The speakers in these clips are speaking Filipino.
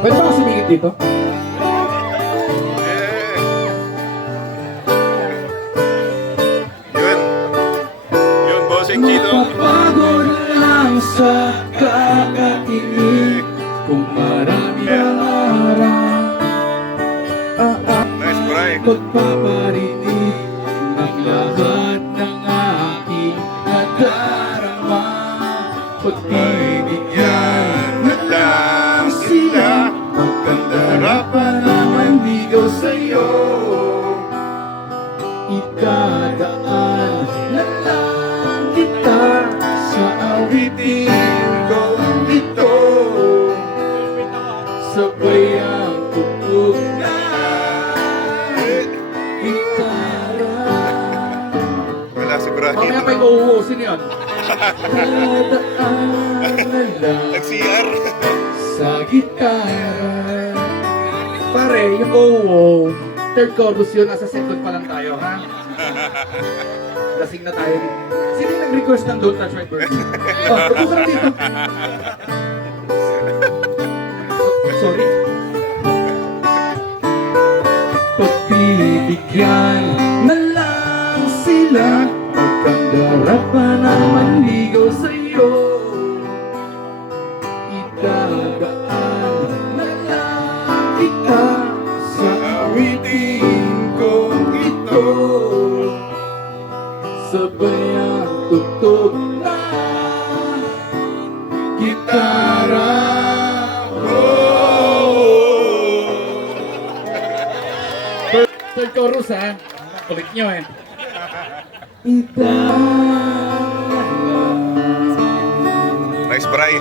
Pwede ba ako sumingit dito? Yun, bossing Chino. Mapapagod lang sa kakakinig kung marami ang harap. Nice, Bray. Pagpaparinig ng lahat ng aking nadarama. Pagbibigyan na lang sila, magkandarapan naman ligaw sa'yo. Itadaan na lang kita sa awitin ko ito. Sabay ang tugtog na gitara. Wala si Bray. Mamaya may uuwo, sino yun? Dadaan na lang Nag-CR. sa gitara. Pare, yung uuwo, third chorus yun, nasa second pa lang tayo, ha? Lasing na tayo. Sino yung nag-request ng Don't Touch My Bird? Oh, tapos ka na dito. Sorry. Pagbibigyan na lang sila, magkandara pa naman ligaw sa'yo. Idadaan na lang kita sa awitin kong ito. Sabay ang tugtog na gitara. Third chorus, ha? Kulit nyo, eh. Nice, Bray.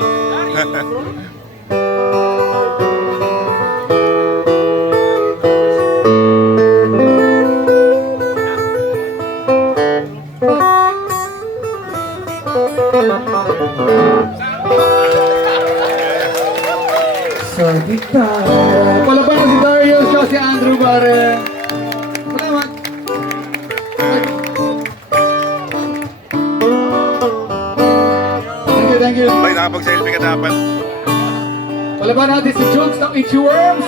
Sa gitara. Palaban mo si Darius siya si Andrew Barre. Salamat. Thank you. Bray, nakapag-selfie ka dapat. Palaban natin si Jokes ng Inchworms.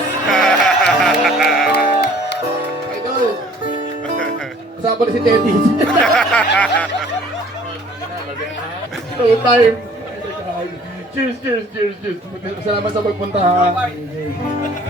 Idol. Kasama pala si Teddy. No time. Cheers. Salamat sa pagpunta, ha.